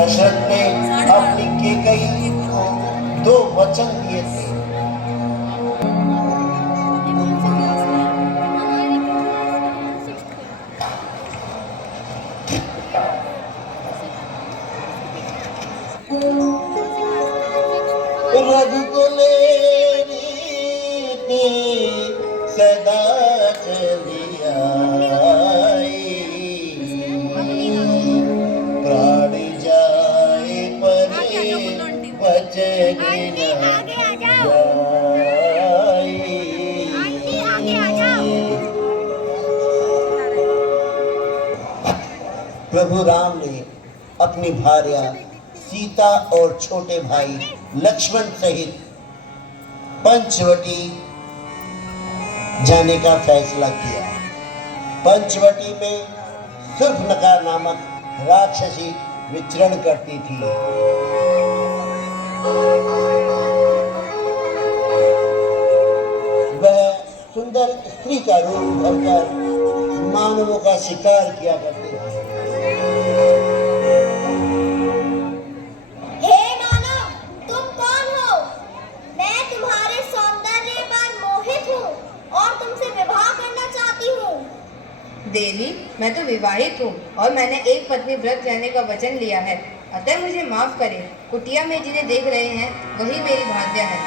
दशरथ ने अपनी कैकेयी को 2 वचन दिए थे। रघुकुले रीति सदा चलिया प्राण जाए पर वचन प्रभु राम ने अपनी भार्या सीता और छोटे भाई लक्ष्मण सहित पंचवटी जाने का फैसला किया। पंचवटी में शूर्पणखा नामक राक्षसी विचरण करती थी। वह सुंदर स्त्री का रूप धरकर मानवों का शिकार किया करती थी। देवी, मैं तो विवाहित हूँ और मैंने एक पत्नी व्रत रहने का वचन लिया है, अतः मुझे माफ करें। कुटिया में जिन्हें देख रहे हैं वही मेरी भार्या है।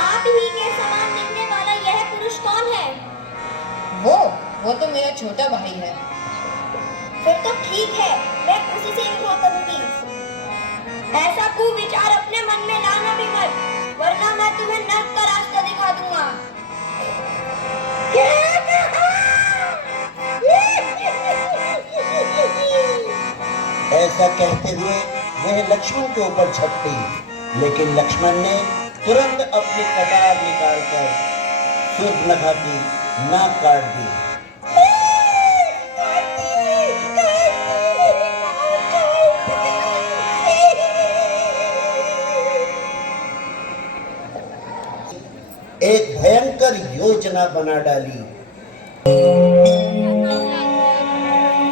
आप ही के समान दिखने वाला यह पुरुष कौन है? वो तो मेरा छोटा भाई है। फिर तो ठीक है, मैं उसी से विवाह करूंगी। ऐसा कुविचार अपने मन में लाना भी मत, वरना मैं तुम्हें नर्क का रास्ता दिखा दूंगा। ऐसा कहते हुए वह लक्ष्मण के ऊपर झपट गई, लेकिन लक्ष्मण ने तुरंत अपनी कटार निकालकर शूर्पणखा की नाक काट दी। एक भयंकर योजना बना डाली।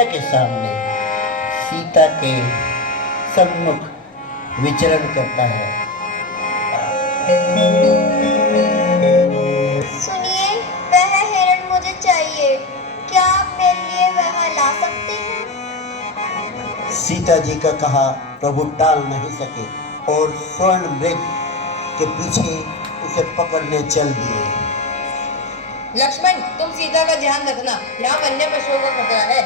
के सामने सीता के सम्मुख विचरण करता है। सुनिए, वह हिरण मुझे चाहिए, क्या आप मेरे लिए वह ला सकते हैं? सीता जी का कहा प्रभु टाल नहीं सके और स्वर्ण मृग के पीछे उसे पकड़ने चल दिए। लक्ष्मण, तुम सीता का ध्यान रखना, यहाँ वन्य पशुओं का खतरा है।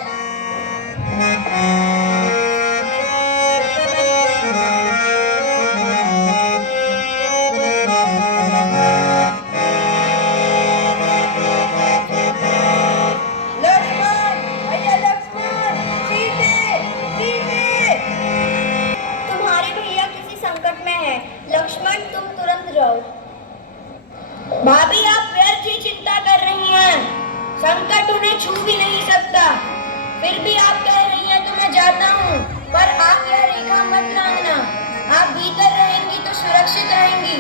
लक्ष्मण, तुम तुरंत जाओ। भाभी, आप व्यर्थ ही चिंता कर रही हैं, संकट उन्हें छू भी नहीं सकता। फिर भी आप कह रही हैं तो मैं जाता हूँ, पर आप यह रेखा मत लांघना। आप भीतर रहेंगी तो सुरक्षित रहेंगी।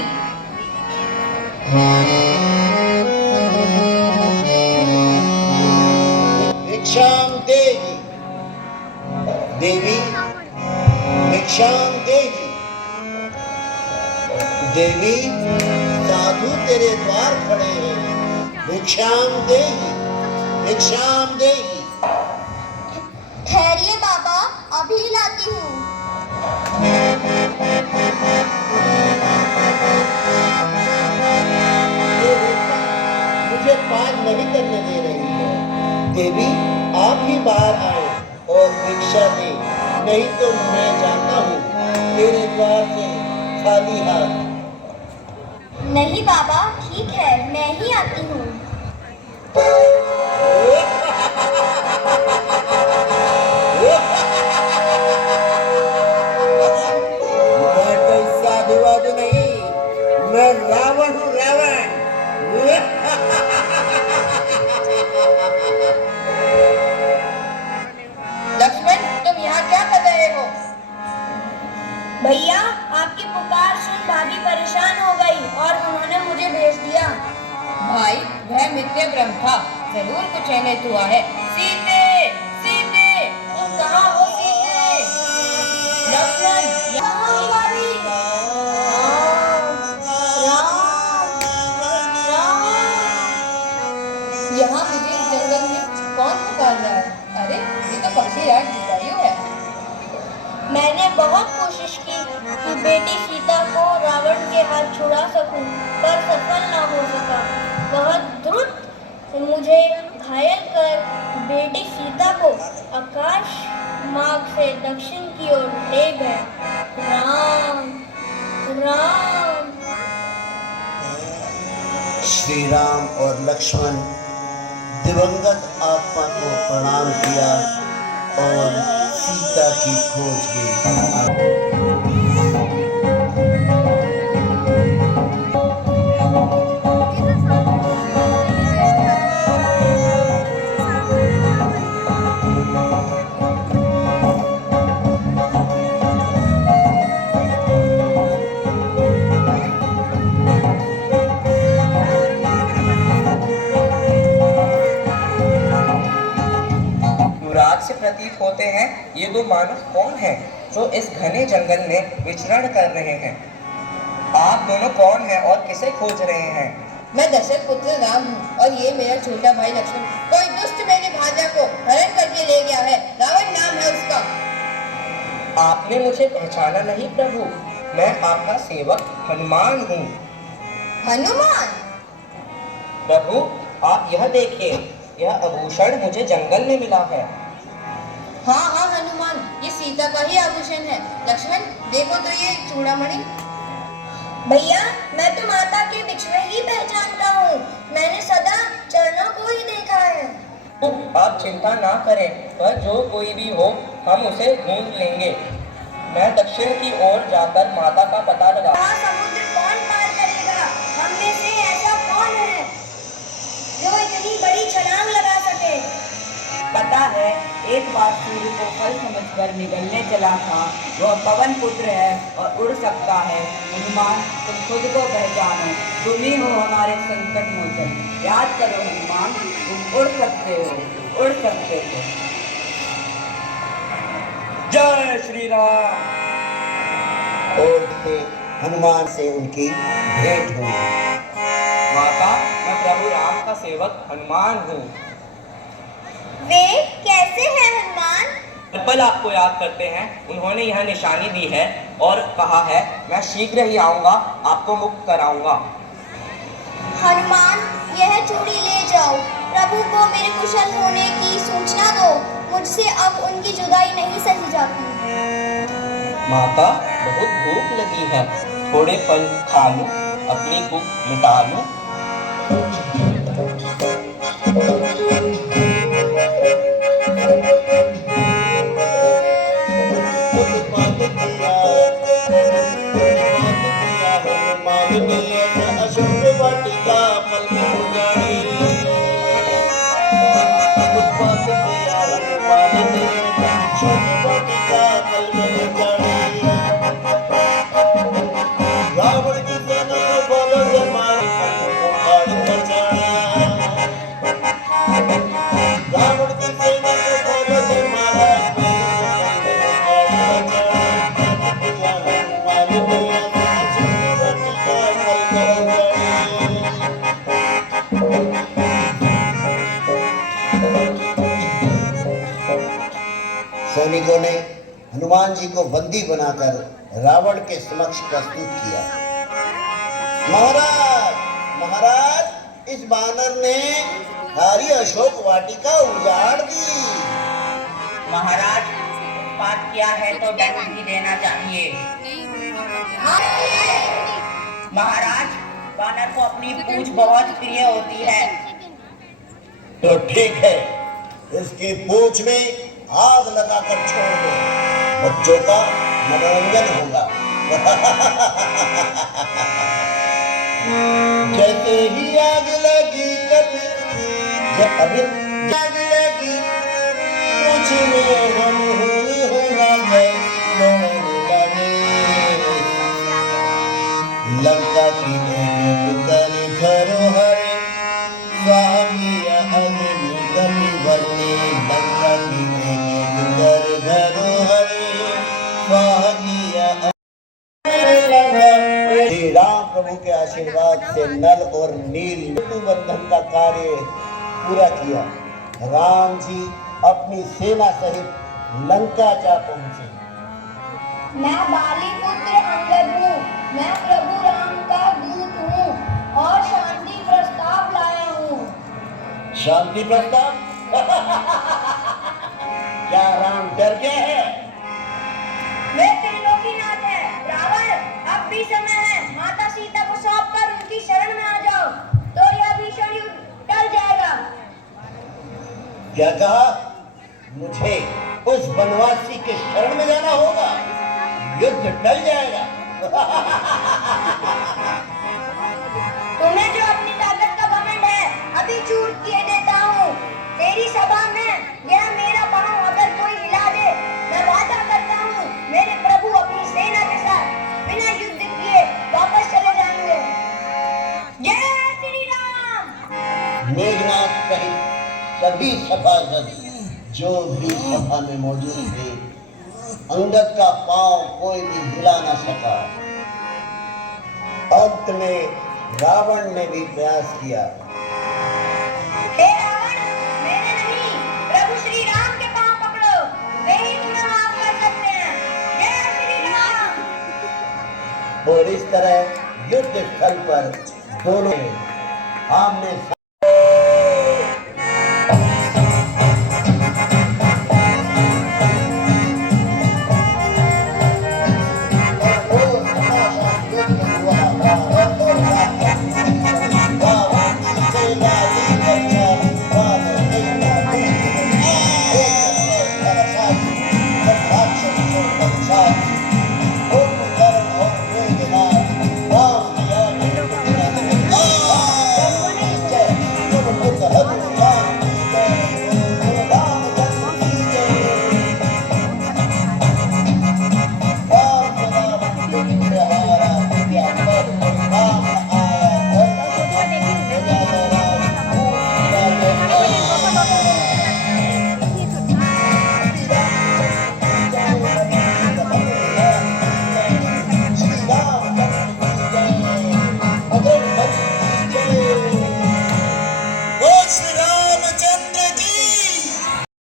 भिक्षाम देवी, देवी भिक्षाम देवी, देवी साधु तेरे द्वार खड़े हैं। भिक्षाम देवी, भिक्षाम देवी। ठहरिए बाबा, अभी लाती हूँ। मुझे पार नहीं करने दे रही है। देवी, आप ही बाहर आए और भिक्षा दें, नहीं तो मैं जाता हूँ तेरे द्वार से खाली हाथ। नहीं बाबा, ठीक है, मैं ही आती हूँ। मैं कोई साधुवाद नहीं, मैं रावण हूँ, रावण। लक्ष्मण, तुम यहाँ क्या कर रहे हो? भैया, आपकी पुकार सुन भाभी परेशान हो गई और उन्होंने मुझे भेज दिया। भाई, वह मिथ्या भ्रम था, जरूर कुछ अनैत हुआ है। सीते, सीते, तुम कहाँ हो सीते? लक्ष्मण, मैंने बहुत कोशिश की कि बेटी सीता को रावण के हाथ छुड़ा सकूं, पर सफल ना हो सका। वह द्रुत मुझे घायल कर बेटी सीता को आकाश मार्ग से दक्षिण की ओर ले गया। राम राम। श्री राम और लक्ष्मण दिवंगत आत्मा को प्रणाम किया और सीता की खोज की युवराज से प्रतीत होते हैं ये दो मानव कौन हैं जो इस घने जंगल में विचरण कर रहे हैं। आप दोनों कौन हैं और किसे खोज रहे हैं? मैं दशरथ पुत्र राम हूँ और ये मेरा छोटा भाई लक्ष्मण। कोई दुष्ट मेरी भार्या को हरण करके ले गया है। रावण नाम है उसका। आपने मुझे पहचाना नहीं प्रभु, मैं आपका सेवक हनुमान हूँ। हनुमान? प्रभु आप यह देखिए, यह आभूषण मुझे जंगल में मिला है। हाँ हाँ हनुमान, ये सीता का ही आभूषण है। लक्ष्मण देखो तो ये चूड़ामणि। भैया मैं तो माता के बिछुए ही पहचानता हूँ। मैंने सदा चरणों को ही देखा है। आप चिंता ना करें, वह जो कोई भी हो हम उसे ढूंढ लेंगे। मैं दक्षिण की ओर जाकर माता का पता लगा। वहाँ समुद्र कौन पार करेगा? हम में से ऐसा कौन है जो इतनी बड़ी छलांग लगा सके? पता है, एक बार सूर्य को फल समझकर निगलने चला था। वह पवन पुत्र है और उड़ सकता है। हनुमान तुम खुद को पहचानो, तुम ही हो हमारे संकट मोचन। याद करो हनुमान, तुम उड़ सकते हो, उड़ सकते हो। जय श्री राम। और फिर हनुमान से उनकी भेंट हुई। माता मैं प्रभु राम का सेवक हनुमान हूँ। वे कैसे हैं हनुमान? पल आपको याद करते हैं, उन्होंने यह निशानी दी है और कहा है मैं शीघ्र ही आऊंगा, आपको मुक्त कराऊंगा। हनुमान यह चूड़ी ले जाओ। प्रभु को मेरे कुशल होने की सूचना दो। मुझसे अब उनकी जुदाई नहीं सही जाती। माता बहुत भूख लगी है, थोड़े फल खा लूं, अपनी भूख मिटा लूं। सैनिकों ने हनुमान जी को बंदी बनाकर रावण के समक्ष प्रस्तुत किया। महाराज महाराज, इस बानर ने सारी अशोक वाटिका उजाड़ दी। महाराज उत्पात किया है तो दंड भी देना चाहिए। महाराज वानर को अपनी पूंछ बहुत प्रिय होती है। तो ठीक है, इसकी पूंछ में आग लगाकर छोड़ दो, बच्चों का मनोरंजन होगा। जैसे ही आग लगी कभी, जब अभी आग लगी पूंछ में हम होगा लंका की कर धरोहर स्वामिया अग्नि गति बने। लंका की कर धरोहर स्वामिया। श्री राम प्रभु के आशीर्वाद से नल और नील बंधन का कार्य पूरा किया। राम जी अपनी सेना सहित लंका जा पहुंचे। मैं बाली पुत्र अंगद हूँ। मैं प्रभु राम का दूत हूँ और शांति प्रस्ताव लाया हूँ। शांति प्रस्ताव? क्या राम डर गया है? वे त्रिलोकीनाथ है रावण। अब भी समय है, माता सीता को सौंप कर उनकी शरण में आ जाओ, तो यह भीषण युद्ध टल जाएगा। क्या कहा? मुझे उस वनवासी के शरण में जाना होगा, युद्ध टल जाएगा। तुम्हें जो अपनी ताकत का घमंड है, अभी चूर किए देता हूँ। तेरी सभा में यह मेरा पांव अगर कोई हिला दे, मैं वादा करता हूँ मेरे प्रभु अपनी सेना के साथ बिना युद्ध किए वापस चले जाएंगे। जय श्री राम। मेघनाथ सहित सभी सभासद जो भी सभा में मौजूद थे, अंगद का पांव कोई भी हिला न सका। अंत में रावण ने भी प्रयास किया। हे रावण, मेरे नहीं, प्रभु श्री राम के पांव पकड़ो, वे ही तुम्हें माफ कर सकते हैं। जय श्री राम। और इस तरह युद्ध स्थल पर दोनों आमने